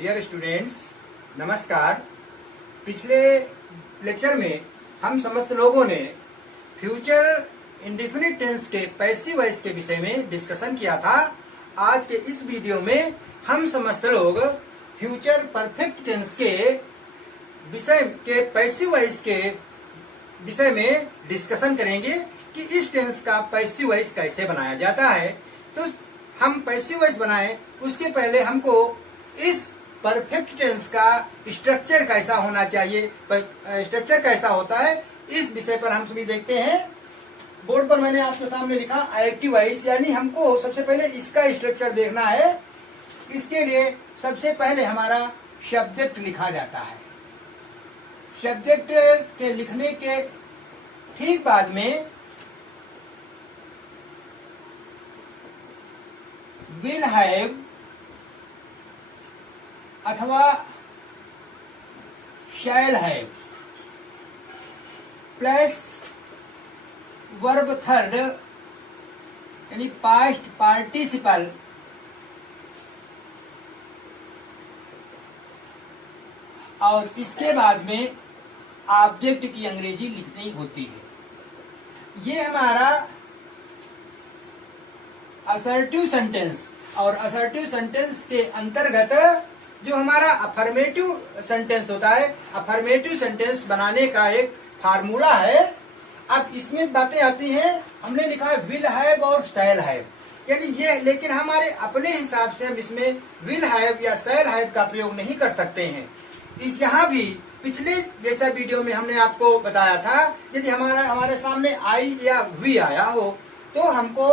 Dear students, नमस्कार। पिछले lecture में हम समस्त लोगों ने फ्यूचर इंडेफिनिट टेंस के पैसिव वॉइस के विषय में डिस्कशन किया था। आज के इस वीडियो में हम समस्त लोग फ्यूचर परफेक्ट टेंस के विषय के पैसिव वॉइस के विषय में डिस्कशन करेंगे कि इस टेंस का पैसिव वॉइस कैसे बनाया जाता है। तो हम पैसिव वॉइस बनाएं उसके पहले हमको इस परफेक्ट टेंस का स्ट्रक्चर कैसा होना चाहिए, स्ट्रक्चर कैसा होता है, इस विषय पर हम सभी देखते हैं। बोर्ड पर मैंने आपके सामने लिखा एक्टिव वॉइस, यानी हमको सबसे पहले इसका स्ट्रक्चर देखना है। इसके लिए सबसे पहले हमारा सब्जेक्ट लिखा जाता है। सब्जेक्ट के लिखने के ठीक बाद में विल हैव अथवा shall have plus verb third यानी पास्ट पार्टिसिपल और इसके बाद में ऑब्जेक्ट की अंग्रेजी लिखनी होती है। ये हमारा असर्टिव सेंटेंस, और असर्टिव सेंटेंस के अंतर्गत जो हमारा अफर्मेटिव सेंटेंस होता है, अफर्मेटिव सेंटेंस बनाने का एक फार्मूला है। अब इसमें बातें आती हैं, हमने लिखा है विल हैव और शैल हैव, यानी ये, लेकिन हमारे अपने हिसाब से हम इसमें विल हैव या शैल हैव का प्रयोग नहीं कर सकते हैं। इस यहाँ भी पिछले जैसा वीडियो में हमने आपको बताया था, यदि हमारे सामने आई या वी आया हो तो हमको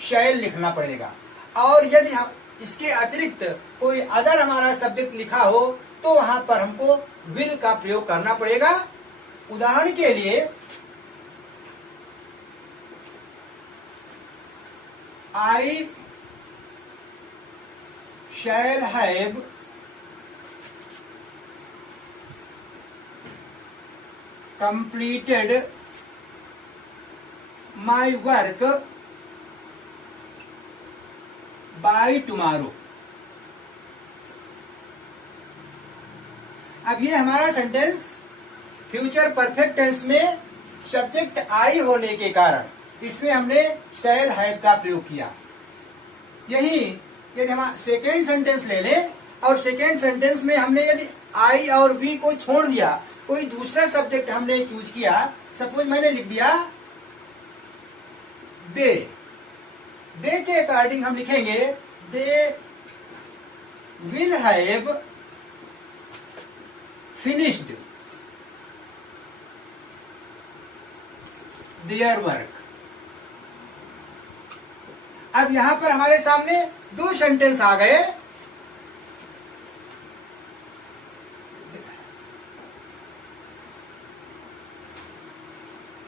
शैल लिखना पड़ेगा, और यदि हम इसके अतिरिक्त कोई अदर हमारा सब्जेक्ट लिखा हो तो वहां पर हमको विल का प्रयोग करना पड़ेगा। उदाहरण के लिए I shall have completed my work by tomorrow। अब ये हमारा सेंटेंस फ्यूचर परफेक्ट टेंस में सब्जेक्ट आई होने के कारण इसमें हमने शैल हैव का प्रयोग किया। यही यदि हम सेकेंड सेंटेंस ले लें और सेकेंड सेंटेंस में हमने यदि आई और वी को छोड़ दिया, कोई दूसरा सब्जेक्ट हमने चूज किया, सपोज मैंने लिख दिया दे, दे के अकॉर्डिंग हम लिखेंगे they will have finished their work. अब यहां पर हमारे सामने दो सेंटेंस आ गए।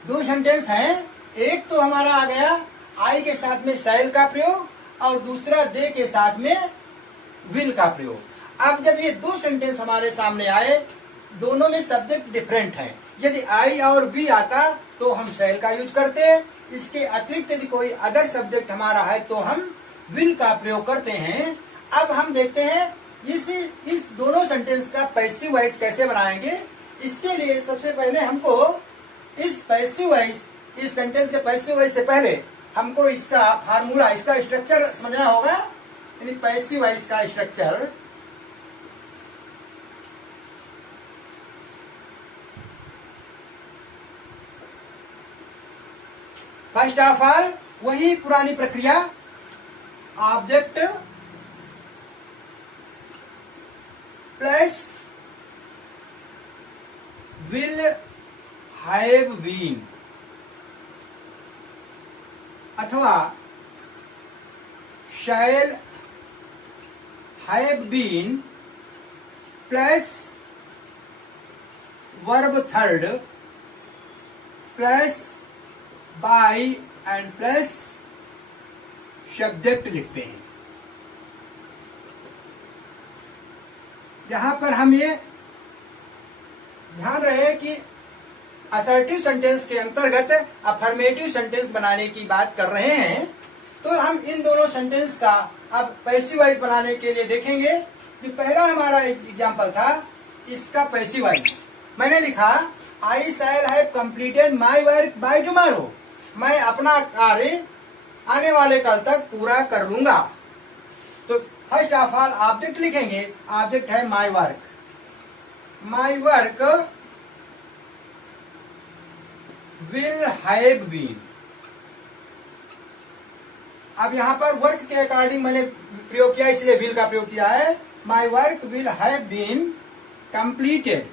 दो सेंटेंस हैं, एक तो हमारा आ गया आई के साथ में शैल का प्रयोग और दूसरा दे के साथ में विल का प्रयोग। अब जब ये दो सेंटेंस हमारे सामने आए, दोनों में सब्जेक्ट डिफरेंट है। यदि आई और बी आता तो हम शैल का यूज करते, इसके अतिरिक्त यदि कोई अदर सब्जेक्ट हमारा है तो हम विल का प्रयोग करते हैं। अब हम देखते हैं इस दोनों सेंटेंस का पैसिव वॉइस कैसे बनाएंगे। इसके लिए सबसे पहले हमको इस पैसिव वॉइस, इस सेंटेंस के पैसिव वॉइस से पहले हमको इसका फार्मूला, इसका स्ट्रक्चर समझना होगा। यानी पैसिव वॉइस का स्ट्रक्चर फर्स्ट ऑफ ऑल वही पुरानी प्रक्रिया, object plus will have been अथवा shall have been plus verb third plus by and plus subject लिखते हैं। यहां पर हम ये ध्यान रहे कि असर्टिव सेंटेंस के अंतर्गत अफर्मेटिव सेंटेंस बनाने की बात कर रहे हैं। तो हम इन दोनों सेंटेंस का अब पैसिव वॉइस बनाने के लिए देखेंगे जो पहला हमारा एग्जाम्पल था इसका पैसिव वॉइस, मैंने लिखा I shall have completed my work by tomorrow, मैं अपना कार्य आने वाले कल तक पूरा कर लूंगा। तो फर्स्ट ऑफ ऑल ऑब्जेक्ट लिखेंगे, ऑब्जेक्ट है my work, my work will have been. अब यहां पर वर्क के अकॉर्डिंग मैंने प्रयोग किया, इसलिए विल का प्रयोग किया है। My work will have been completed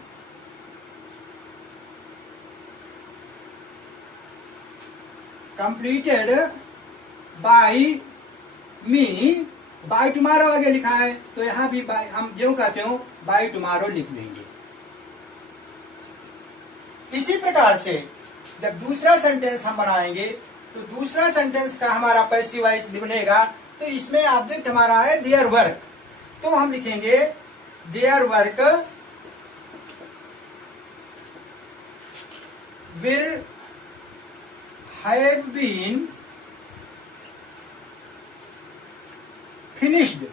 by me by tomorrow आगे लिखा है, तो यहां भी बाय हम जो कहते हो बाय टुमारो लिख लेंगे। इसी प्रकार से जब दूसरा सेंटेंस हम बनाएंगे तो दूसरा सेंटेंस का हमारा पैसिव वॉइस बनेगा, तो इसमें ऑब्जेक्ट हमारा है देयर वर्क, तो हम लिखेंगे their work will have been finished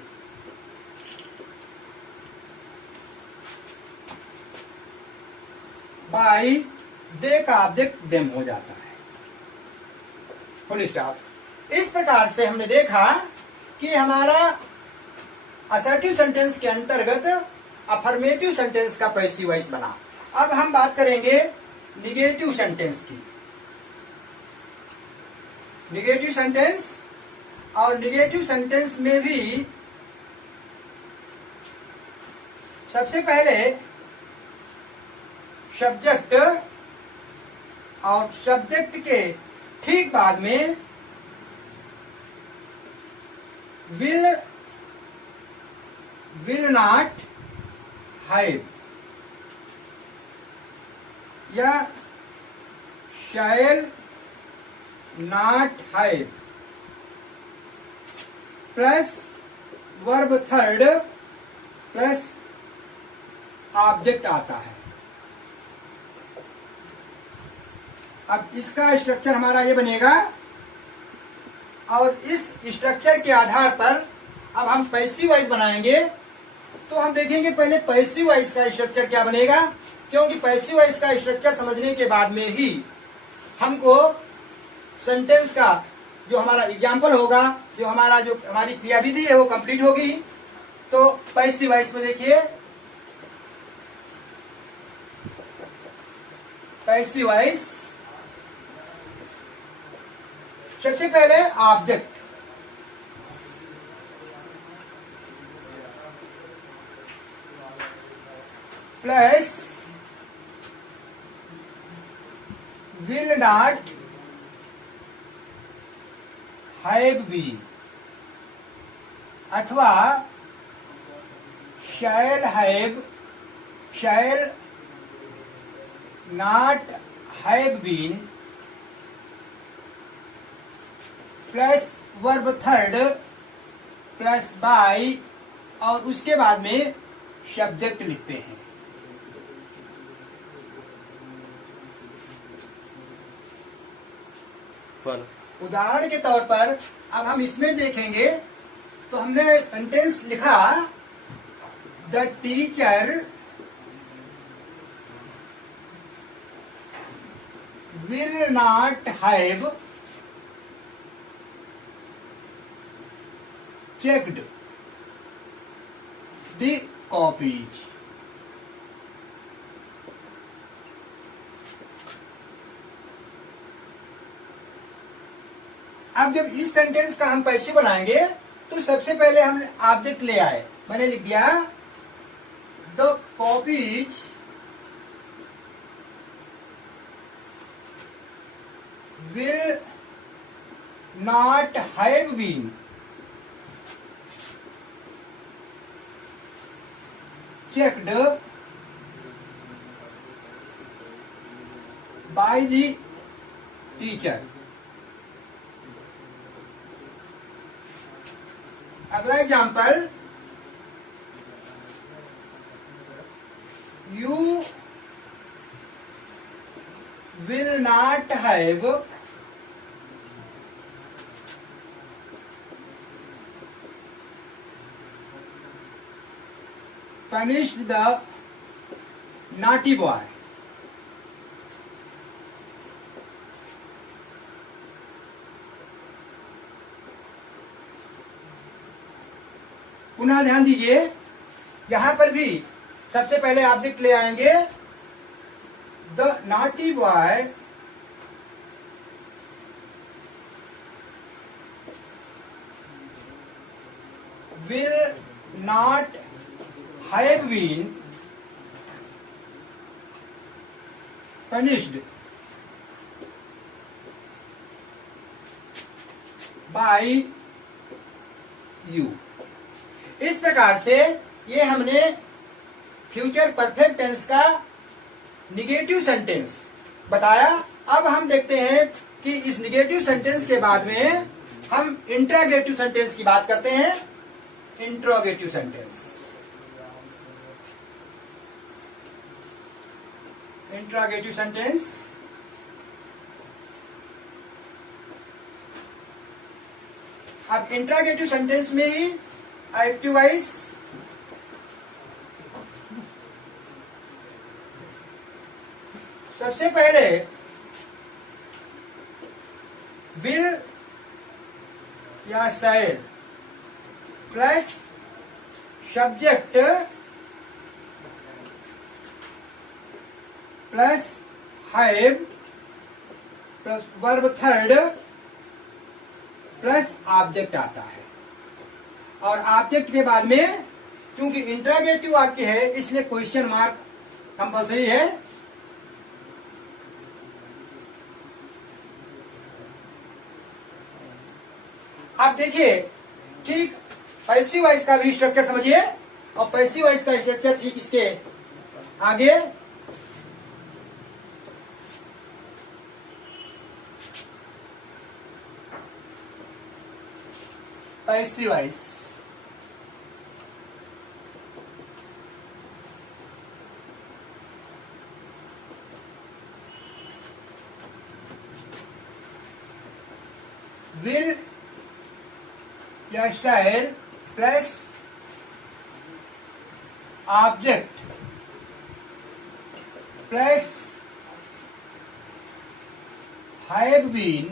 by they का ऑब्जेक्ट देम हो जाता है, फुल स्टॉप। इस प्रकार से हमने देखा कि हमारा असर्टिव सेंटेंस के अंतर्गत अफर्मेटिव सेंटेंस का पैसिव वॉइस बना। अब हम बात करेंगे निगेटिव सेंटेंस की। निगेटिव सेंटेंस, और निगेटिव सेंटेंस में भी सबसे पहले सब्जेक्ट और सब्जेक्ट के ठीक बाद में विल नॉट हैव या शैल not have plus verb third plus object आता है। अब इसका स्ट्रक्चर हमारा ये बनेगा, और इस स्ट्रक्चर के आधार पर अब हम पैसिव वॉइस बनाएंगे। तो हम देखेंगे पहले पैसिव वॉइस का स्ट्रक्चर क्या बनेगा, क्योंकि पैसिव वॉइस का स्ट्रक्चर समझने के बाद में ही हमको सेंटेंस का जो हमारा एग्जाम्पल होगा, जो हमारी क्रियाविधि है वो कंप्लीट होगी। तो पैसिव वॉइस में देखिए, पैसिव वॉइस सबसे पहले object, plus will not have been अथवा shall not have been plus verb third plus by, और उसके बाद में सब्जेक्ट लिखते हैं। उदाहरण के तौर पर अब हम इसमें देखेंगे, तो हमने सेंटेंस लिखा the teacher will not have checked the copies। अब जब इस सेंटेंस का हम पैसिव बनाएंगे तो सबसे पहले हम ऑब्जेक्ट ले आए, मैंने लिख दिया the copies will not have been checked by the teacher। अगला example, you will not have punished the naughty boy. पुनः ध्यान दीजिए, यहां पर भी सबसे पहले ऑब्जेक्ट ले आएंगे the naughty boy will not have been punished by you. इस प्रकार से ये हमने फ्यूचर परफेक्ट टेंस का निगेटिव सेंटेंस बताया। अब हम देखते हैं कि इस निगेटिव सेंटेंस के बाद में हम इंट्रोगेटिव सेंटेंस की बात करते हैं। इंट्रोगेटिव सेंटेंस, इंट्रोगेटिव सेंटेंस अब इंट्रोगेटिव सेंटेंस में ही एक्टिव वॉइस सबसे पहले विल या shall plus subject plus have plus verb third plus object आता है। और ऑब्जेक्ट के बाद में क्योंकि इंट्रोगेटिव वाक्य है इसलिए क्वेश्चन मार्क कंपल्सरी है। आप देखिए ठीक पैसिव वॉइस का भी स्ट्रक्चर समझिए, और पैसिव वॉइस का स्ट्रक्चर ठीक इसके आगे। पैसिव वॉइस will या shall plus object plus have been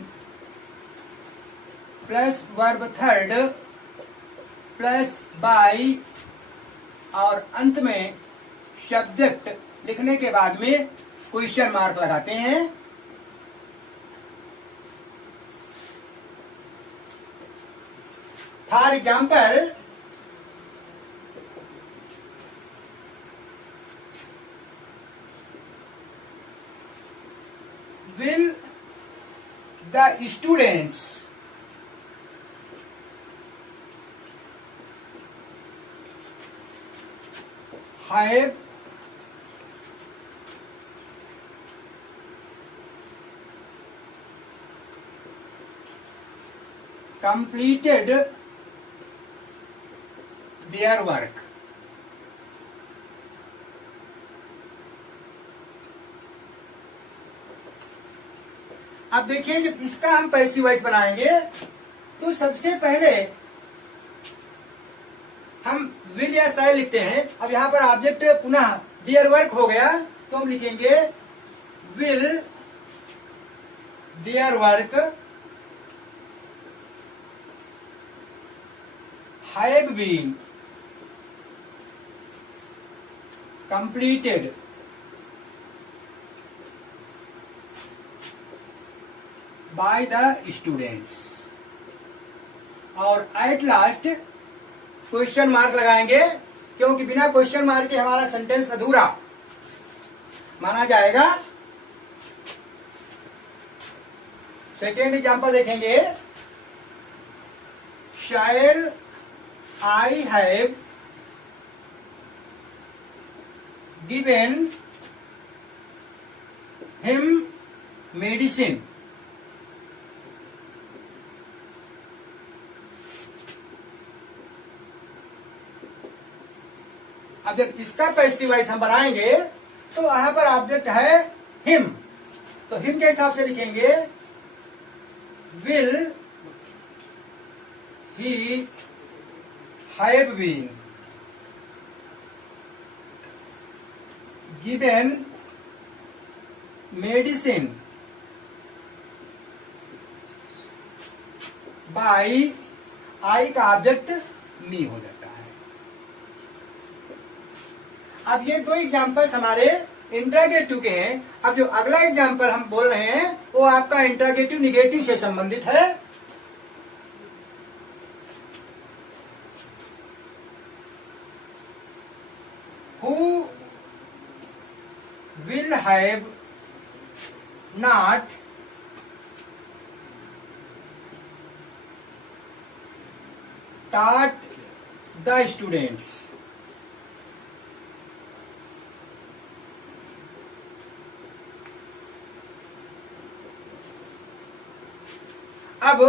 plus verb third plus by और अंत में सब्जेक्ट लिखने के बाद में क्वेश्चन मार्क लगाते हैं। For example will the students have completed their work। अब देखिए जब इसका हम पैसिव वॉइस बनाएंगे तो सबसे पहले हम विल या शैल लिखते हैं। अब यहां पर ऑब्जेक्ट पुनः देयर वर्क हो गया तो हम लिखेंगे will their work have been completed by the students। और एट लास्ट क्वेश्चन मार्क लगाएंगे क्योंकि बिना क्वेश्चन मार्क के हमारा सेंटेंस अधूरा माना जाएगा। सेकेंड एग्जांपल देखेंगे, शायर I have given him medicine। अब जब इसका पैसिव वॉइस हम बनाएंगे तो यहां पर ऑब्जेक्ट है हिम, तो हिम के हिसाब से लिखेंगे will he have been given medicine by I का ऑब्जेक्ट मी हो जाता है। अब ये दो एग्जांपल्स हमारे इंट्रागेटिव के हैं। अब जो अगला एग्जांपल हम बोल रहे हैं वो आपका इंट्रागेटिव निगेटिव से संबंधित है। Who will have not taught the students। अब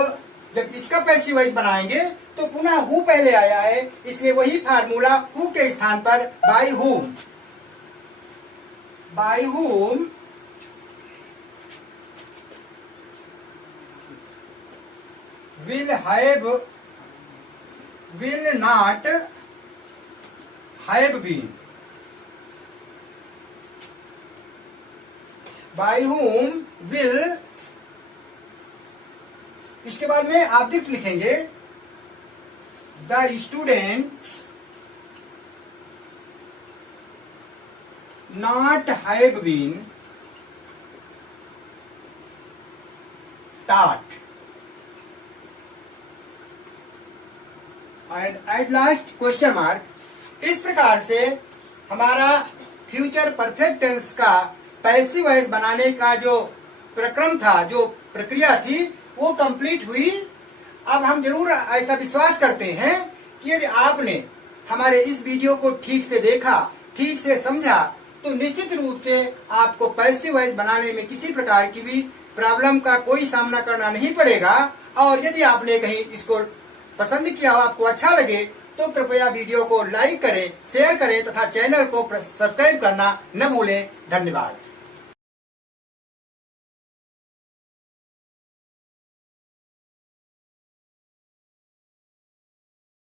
जब इसका पैसिव वॉइस बनाएंगे तो पुनः हु पहले आया है, इसलिए वही फार्मूला हु के स्थान पर bye whom will not have been, by whom will, इसके बाद में ऑब्जेक्ट लिखेंगे the students not have been taught, and eight last question mark. इस प्रकार से हमारा फ्यूचर परफेक्ट टेंस का पैसिव वॉइस बनाने का जो प्रक्रम था, जो प्रक्रिया थी, वो कंप्लीट हुई। अब हम जरूर ऐसा विश्वास करते हैं कि यदि आपने हमारे इस वीडियो को ठीक से देखा, ठीक से समझा, तो निश्चित रूप से आपको पैसिव वॉइस बनाने में किसी प्रकार की भी प्रॉब्लम का कोई सामना करना नहीं पड़ेगा। और यदि आपने कहीं इसको पसंद किया हो, आपको अच्छा लगे, तो कृपया वीडियो को लाइक करें, शेयर करें तथा चैनल को सब्सक्राइब करना न भूलें। धन्यवाद।